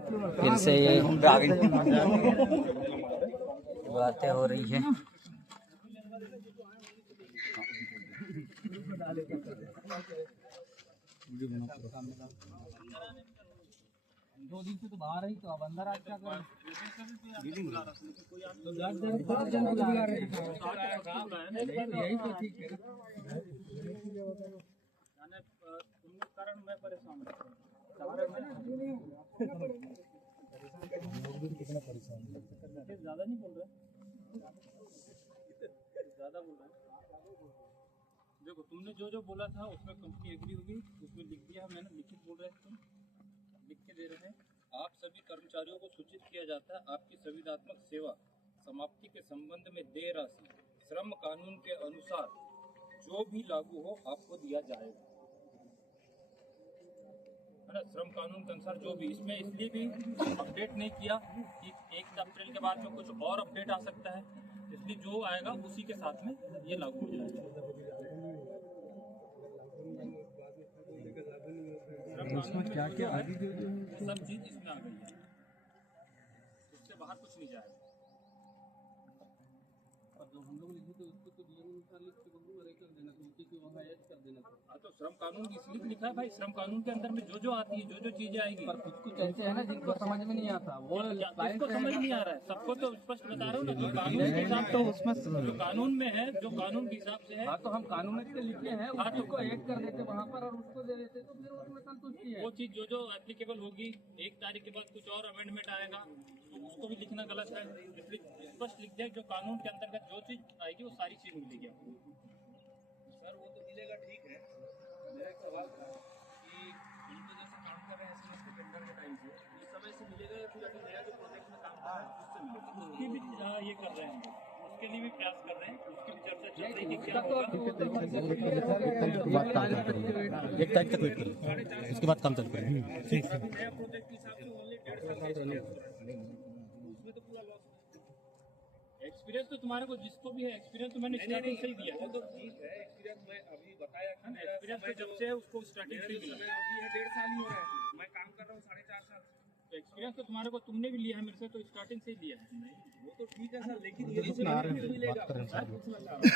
फिर से ये बातें हो रही है। दो दिन से तो बाहर ही, तो अब अंदर आज क्या करें? यही तो ठीक है। कारण मैं परेशान हूँ। ज्यादा नहीं बोल रहे, ज्यादा बोल रहे। देखो तुमने जो जो बोला था उसमें कंपनी एग्री होगी, उसमें लिख दिया मैंने, लिखित बोल रहे तुम लिख के दे रहे हैं। आप सभी कर्मचारियों को सूचित किया जाता है आपकी संविदात्मक सेवा समाप्ति के संबंध में देय राशि श्रम कानून के अनुसार जो भी लागू हो आपको दिया जाएगा, है ना। श्रम कानून के अनुसार जो भी, इसमें इसलिए भी अपडेट नहीं किया कि 1 अप्रैल के बाद में कुछ और अपडेट आ सकता है, इसलिए जो आएगा उसी के साथ में ये लागू हो जाएगा। उसमें क्या क्या आगे सब चीज इसमें आ गई है, उससे बाहर कुछ नहीं जाएगा। और जो हम लोग लिखे थे उसको तो नियम अनुसार लिख के कर देना, तो उसी वहाँ ऐड कर देना। हाँ तो श्रम कानून इसलिए लिखा है भाई, श्रम कानून के अंदर में जो जो आती है, जो जो चीजें आएगी, पर कुछ कुछ ऐसे है ना जिनको समझ में नहीं आता, वो किसको समझ नहीं आ रहा है, सबको तो स्पष्ट बता रहा हूँ ना। जो कानून के हिसाब तो उसमें जो कानून में है, जो कानून के हिसाब से है। हाँ तो हम कानून के लिखे हैं, हाँ तो उसको ऐड कर देते वहाँ पर और उसको दे देते, तो फिर उसमें संतुष्टि है। वो चीज जो जो एप्लीकेबल होगी, 1 तारीख के बाद कुछ और अमेंडमेंट आएगा तो उसको भी लिखना गलत है, इसलिए स्पष्ट लिख दिया जो कानून के अंतर्गत जो चीज आएगी वो सारी चीज मिलेगी आपको। सर वो तो मिलेगा, ठीक है। मेरा एक सवाल था कि हम तो जैसे काम कर रहे हैं ऐसे टेंडर के टाइम से इस समय से मिलेगा या फिर अभी नया जो प्रोजेक्ट में काम कर रहे हैं उससे मिलेगा? उसकी भी ये कर रहे हैं, उसके लिए भी प्रयास कर रहे हैं, उसकी भी चर्चा चल रही है कि क्या होगा। 1 तारीख तक वेट करें, उसके बाद काम चालू करें। ठीक है। नया प्रोजेक्ट के हिसाब से ओनली 1.5 साल का उसमें तो पूरा लॉस एक्सपीरियंस तो तुम्हारे को जिसको भी है एक्सपीरियंस तो मैंने स्टार्टिंग से ही दिया है। तो ठीक है, एक्सपीरियंस मैं अभी बताया कि एक्सपीरियंस तो जब से है उसको स्टार्टिंग से ही मिला है। अभी है 1.5 साल ही हो रहा है, मैं काम कर रहा हूँ 4.5 साल। तो एक्सपीरियंस तो तुम्हारे को तुमने भी लिया है मेरे से, तो स्टार्टिंग से ही लिया है। वो तो ठीक है सर, लेकिन ये मिलेगा।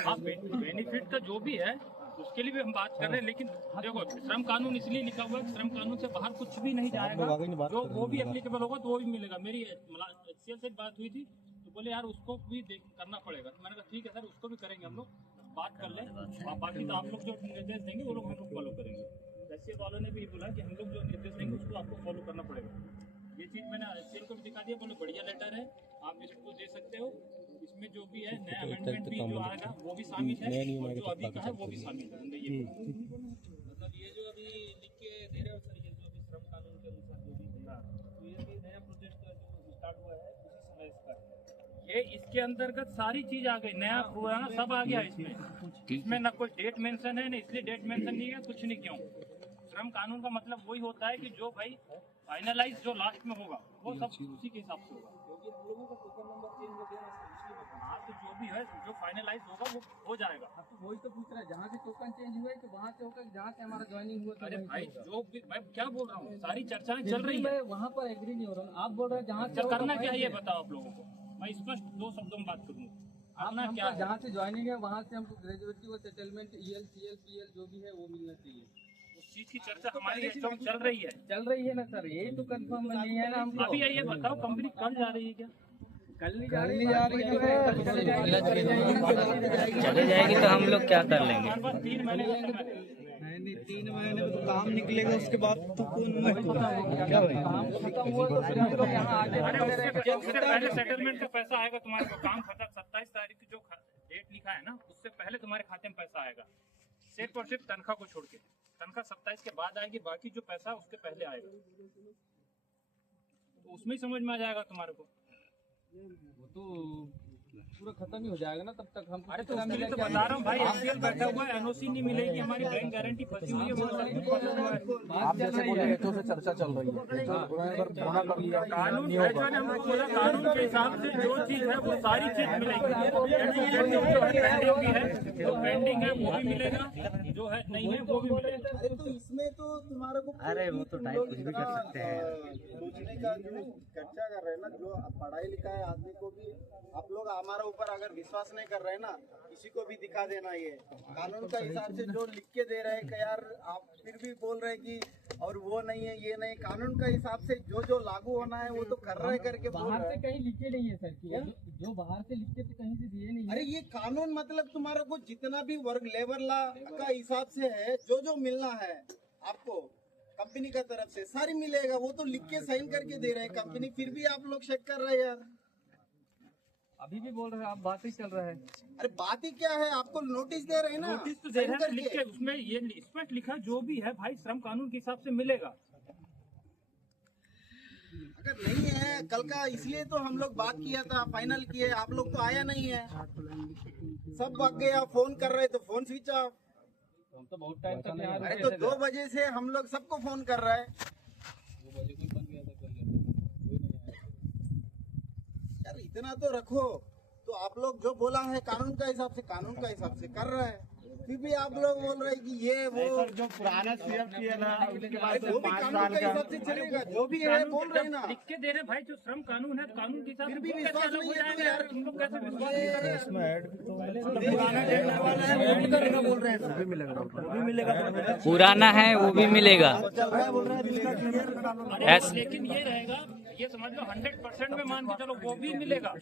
हाँ बेनिफिट का जो भी है उसके लिए भी हम बात कर रहे हैं, लेकिन देखो श्रम कानून इसलिए लिखा हुआ है, श्रम कानून से बाहर कुछ भी नहीं जाएगा, जो वो भी एप्लीकेबल होगा तो वो भी मिलेगा। मेरी HCL से बात हुई थी तो बोले यार उसको भी करना पड़ेगा, तो मैंने कहा ठीक है सर उसको भी करेंगे, हम लोग बात कर लें, बाकी तो आप लोग जो निर्देश देंगे वो लोग हम लोग फॉलो करेंगे। HCL वालों ने भी बोला कि हम लोग जो निर्देश देंगे उसको आपको फॉलो करना पड़ेगा। ये चीज़ मैंने HCL को भी दिखा दिया, बोले बढ़िया लेटर है, आप इसको दे सकते हो, इसमें जो भी है नया अमेंडमेंट भी जो आएगा वो भी शामिल है और जो अभी का है वो भी शामिल है। मतलब ये जो अभी लिख के दे रहे हो सर, ये जो अभी श्रम कानून के अनुसार जो भी होगा, तो ये भी नया प्रोजेक्ट जो स्टार्ट हुआ है उसी समय इसका ये इसके अंतर्गत सारी चीज आ गई, नया पुराना सब आ गया इसमें। इसमें ना कोई डेट मेंशन है, ना इसलिए डेट मेंशन नहीं है, कुछ नहीं। क्यों? श्रम कानून का मतलब वही होता है कि जो भाई फाइनलाइज जो लास्ट में होगा वो सब उसी के हिसाब से होगा, क्योंकि हम लोगों का टोकन नंबर चेंज हो गया। हाँ तो जो भी है जो फाइनलाइज होगा वो हो जाएगा। हाँ तो वही तो पूछ रहा है, जहाँ से टोकन चेंज हुआ है तो वहाँ से होगा, जहाँ से हमारा ज्वाइनिंग हुआ। अरे भाई जो मैं क्या बोल रहा हूँ, सारी चर्चाएं चल रही है, वहाँ पर एग्री नहीं हो रहा। आप बोल रहे हैं जहाँ से करना क्या है ये बताओ आप लोगों को, मैं स्पष्ट 2 शब्दों में बात करूँगा। आपना क्या जहाँ से ज्वाइनिंग है वहाँ से हमको ग्रेजुएटी और सेटलमेंट EL CL PL जो भी है वो मिलना चाहिए। उस चीज की चर्चा हमारी चल रही है ना सर, यही तो कंफर्म नहीं है ना हमको। अभी ये बताओ कंपनी कल जा रही है क्या? कल नहीं जा रही है, चले जाएगी तो हम लोग क्या कर लेंगे? 3 महीने नहीं 3 महीने में तो काम निकलेगा, उसके बाद तो उससे पहले सेटलमेंट का पैसा आएगा तुम्हारे को। काम खत्म 27 तारीख की जो डेट लिखा है ना, उससे पहले तुम्हारे खाते में पैसा आएगा, सिर्फ और सिर्फ तनख्वाह को छोड़ के। तनख्वाह 27 के बाद आएगी, बाकी जो पैसा उसके पहले आएगा, तो उसमें ही समझ में आ जाएगा तुम्हारे को। वो तो पूरा खत्म ही हो जाएगा ना तब तक हम। अरे तो उसके लिए तो बता रहा हूँ भाई, HCL बैठा हुआ है, NOC नहीं मिलेगी, हमारी बैंक गारंटी फंसी हुई है, वो सब कुछ फंसा हुआ है। आप जैसे बोले तो से चर्चा चल रही है, कानून हमको बोला कानून के हिसाब से जो चीज है वो सारी चीज मिलेगी। जो है पेंडिंग भी है, जो पेंडिंग है वो भी मिलेगा, जो है नहीं है वो भी मिलेगा। तो इसमें तो तुम्हारे को, अरे वो तो टाइप कुछ भी कर सकते हैं। का जो चर्चा कर रहे हैं ना, जो पढ़ाई लिखा है आदमी को भी आप लोग हमारा ऊपर अगर विश्वास नहीं कर रहे हैं ना, किसी को भी दिखा देना। ये कानून का हिसाब से जो लिख के दे रहे हैं कि यार आप फिर भी बोल रहे हैं कि और वो नहीं है ये नहीं, कानून का हिसाब से जो जो लागू होना है वो तो कर रहे करके बोल बाहर रहे से हैं। कहीं लिखे नहीं है सर कि जो बाहर से लिख के तो कहीं से दिए नहीं है। अरे ये कानून मतलब तुम्हारा को जितना भी वर्ग लेबर ला का हिसाब से है, जो जो मिलना है आपको कंपनी का तरफ से सारी मिलेगा, वो तो लिख के साइन करके दे रहे हैं कंपनी, फिर भी आप लोग चेक कर रहे हैं यार। अभी भी बोल रहे हैं आप, बात ही चल रहा है। अरे बात ही क्या है, आपको नोटिस दे रहे हैं ना, नोटिस तो दे sign रहे हैं, करके। लिख के उसमें ये स्पष्ट लिखा जो भी है भाई श्रम कानून के हिसाब से मिलेगा। अगर नहीं है कल का, इसलिए तो हम लोग बात किया था, फाइनल किए, आप लोग तो आया नहीं है, सब भाग गया, फोन कर रहे तो फोन स्विच ऑफ। हम तो बहुत टाइम तक यहाँ अरे रुके तो थे। 2 बजे से हम लोग सबको फोन कर रहे हैं यार, इतना तो रखो। तो आप लोग जो बोला है कानून का हिसाब से, कानून का हिसाब से कर रहे हैं, फिर भी आप लोग बोल रहे हैं कि ये वो जो पुराना सीएम किया था उसके बाद वो भी कानून के हिसाब से चलेगा, जो भी है बोल रहे हैं ना। लिख के दे रहे हैं भाई, जो श्रम कानून है कानून के हिसाब से फिर भी वो कैसे विश्वास अलग हो नहीं है तो जाएगा यार, यार। तुम लोग कैसे विश्वास नहीं कर रहे हैं? पुराना है वो भी मिलेगा। अरे लेकिन ये रहेगा, ये समझ लो 100% में मान के चलो वो भी मिलेगा,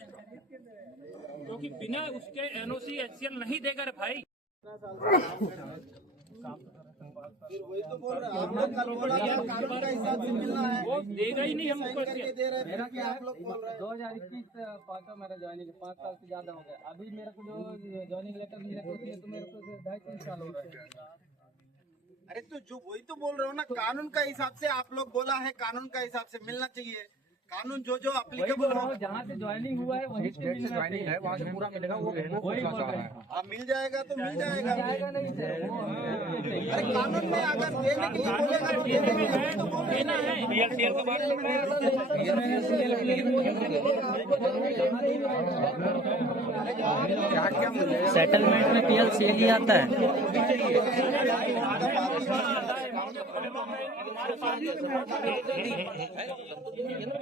क्योंकि बिना उसके एनओसी एचसीएल नहीं देगा रे भाई। फिर वही तो बोल रहे हैं, आप लोग कल बोला था कानून का हिसाब से मिलना है, वो देगा ही नहीं साइन हमको करके इसके। दे रहे हैं, फिर भी आप लोग बोल रहे हैं। 2021 पाँचवा मेरा ज्वाइनिंग, 5 साल से ज्यादा हो गया। अभी मेरे को जो ज्वाइनिंग लेटर मिला तो मेरे को 2.5-3 साल हो रहा है। अरे तो जो वही तो बोल रहे हो ना, कानून का हिसाब से आप लोग बोला है, कानून का हिसाब से मिलना चाहिए, कानून जो जो वही अप्लीकेबल बोल रहा हो। हूँ, जहाँ से ज्वाइनिंग हुआ है वहीं से मिलना चाहिए। वहाँ से पूरा मिलेगा वो वही बोल रहे हैं। हाँ मिल जाएगा तो मिल जाएगा। जाएगा नहीं सर, वो अरे कानून में अगर देने के लिए बोलेगा तो दे देंगे, तो बोल देना है सेटलमेंट में PLCL ही आता है।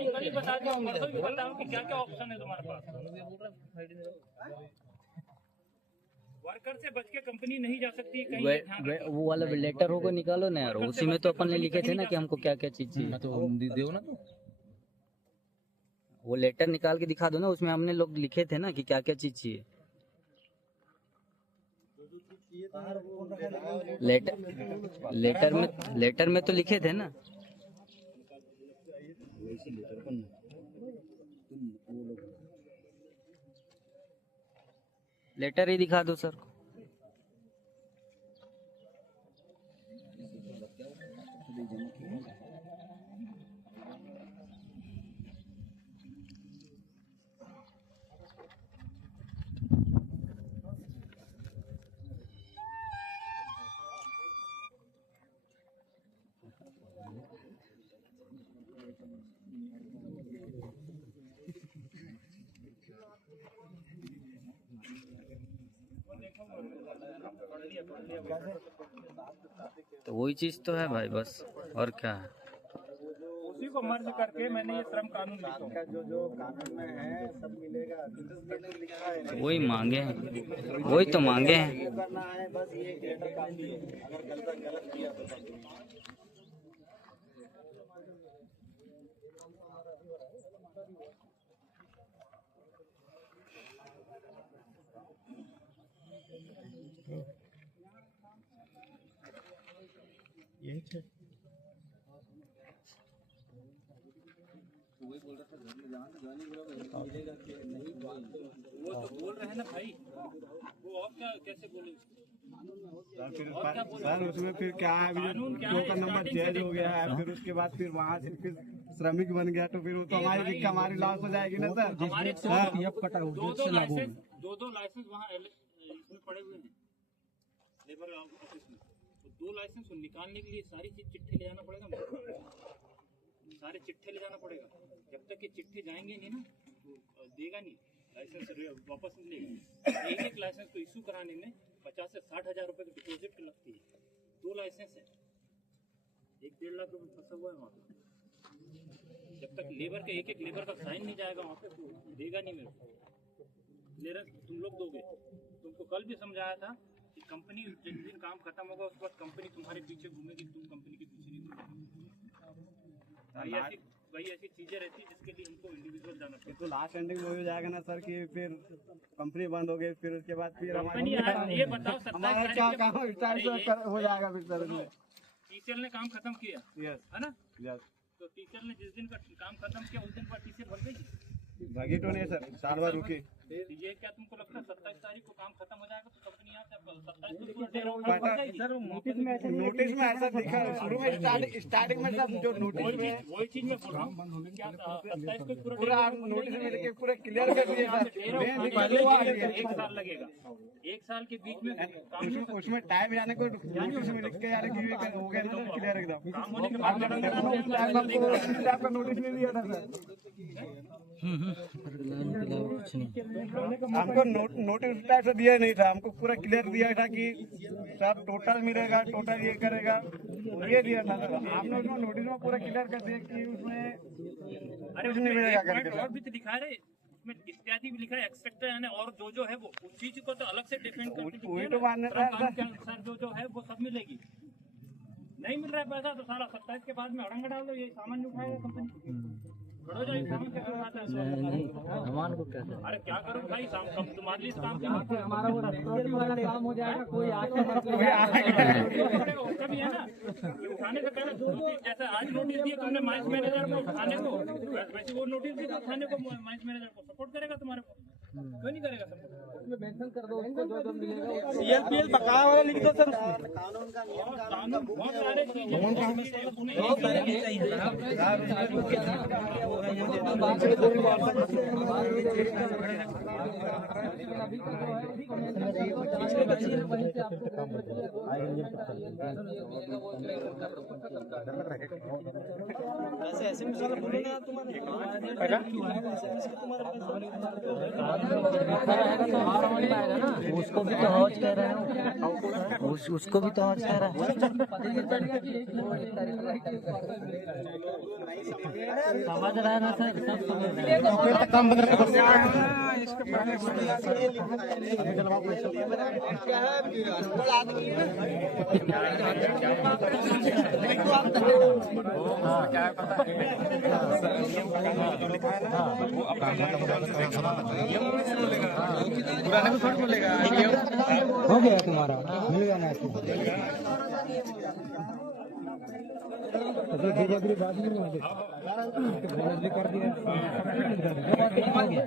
कल ही बता दूँ, परसों भी बताऊँ कि क्या क्या ऑप्शन है तुम्हारे पास। वर्कर से बच के कंपनी नहीं जा सकती कहीं, ये ध्यान रखना। वो वाला लेटर होगा निकालो ना यार, उसी में तो अपन ने लिखे थे ना कि हमको क्या क्या चीज चाहिए। तो दो ना, तो वो लेटर निकाल के दिखा दो ना, उसमें हमने लोग लिखे थे ना कि क्या क्या चीज चाहिए। लेटर में तो लिखे थे ना। लेटर ही दिखा दो सर। तो वही चीज तो है भाई, बस और क्या है। उसी को मर्ज करके मैंने ये श्रम कानून लिखा है। का जो जो कानून में है सब मिलेगा, तो लिखा है वही मांगे हैं, वही तो मांगे हैं। करना है, बस ये लेटर काफी है। अगर गलत किया तो कंपनी यही है। वो तो बोल रहे हैं ना भाई, वो और क्या कैसे बोले सर उसमें फिर क्या है, अभी जो का नंबर चेंज हो गया है, फिर उसके बाद फिर वहाँ से फिर श्रमिक बन गया, तो फिर वो तो हमारी लॉस हो जाएगी ना सर। हमारे कटा दो लाइसेंस वहाँ इसमें पड़े हुए हैं लेबर ऑफिस में, तो 2 लाइसेंस को निकालने के लिए सारी चीज चिट्ठे ले जाना पड़ेगा मुझे, सारे चिट्ठे ले जाना पड़ेगा। जब तक ये चिट्ठे जाएंगे नहीं ना तो देगा नहीं लाइसेंस, वापस नहीं लेगा। एक लाइसेंस को इशू कराने में 50 से 60 हज़ार रुपये की डिपोजिट लगती है। 2 लाइसेंस है, 1-1.5 लाख रुपये फंसा हुआ है वहाँ पे। जब तक लेबर के एक लेबर का साइन नहीं जाएगा वहाँ पे देगा नहीं मेरे को। लेबर तुम लोग दोगे। तुमको कल भी समझाया था कि कंपनी जिस दिन काम खत्म होगा उसके बाद कंपनी तुम्हारे पीछे घूमेगी, तुम कंपनी के पीछे नहीं घूमोगे। वही ऐसी चीजें रहती है जिसके लिए हमको इंडिविजुअल जाना पड़ता है। तो लास्ट एंडिंग में हो जाएगा ना सर कि फिर कंपनी बंद हो गई, फिर उसके बाद फिर कंपनी ये बताओ हमारा क्या काम स्टार्ट हो जाएगा फिर सर इसमें। टीचर ने काम खत्म किया यस है ना, यस तो टीचर ने जिस दिन का काम खत्म किया उस दिन पर टीचर भर गई। भागी तो नहीं सर, साल भर रुकी। ये क्या तुमको लगता है 27 तारीख को काम खत्म हो जाएगा तो कंपनी यहाँ से 27 को पूरा डेरा नोटिस में ऐसा दिखा शुरू में स्टार्टिंग में सब जो नोटिस में वही चीज मैं बोल रहा हूँ क्या 27 को पूरा नोटिस में लिखे पूरा क्लियर कर दिए। एक साल लगेगा, एक साल के बीच में उसमें टाइम जाने को नोटिस में लिख के जाने की हो गया ना क्लियर एकदम। काम होने के बाद आपका नोटिस में दिया था सर, हमको नोटिस टाइप से दिया नहीं था, हमको पूरा क्लियर दिया था कि सब टोटल मिलेगा, टोटल ये करेगा, ये दिया था सर। आपने उसमें नोटिस में पूरा क्लियर कर दिया कि उसमें अरे कुछ नहीं मिलेगा करके और भी तो दिखा रहे उसमें इत्यादि भी लिखा है, एक्सेप्ट है ना, और जो है वो उस चीज को तो अलग से डिफेंड करके वही तो मानना था के अनुसार जो है वो सब मिलेगी। नहीं मिल रहा है पैसा तो सारा 27 के बाद में अड़ंग डाल दो, ये सामान नहीं उठाएगा कंपनी। खड़ो जाओ, सामान क्या करवाता है सामान को क्या अरे क्या करूँ भाई, तुम्हारे लिए काम हमारा वो सिक्योरिटी वाला काम हो जाएगा, कोई आके कभी है ना, ये उठाने से पहले दो चीज, जैसे आज नोटिस दिए तुमने माइंस मैनेजर को उठाने को, वैसे वो नोटिस भी तो उठाने को माइंस मैनेजर को सपोर्ट करेगा तुम्हारे को, क्यों नहीं करेगा सपोर्ट? उसमें मेंशन कर दो उसको जो मिलेगा। CLPL बकाया वाला लिख दो सर। कानून का नियम कानून बहुत सारे उसको भी तो हौज कह रहे हैं, उसको भी तो हौज कह रहा है। समझ रहा है ना सर, सब समझ रहा हो गया तुम्हारा, मिल गया ना कर दिया।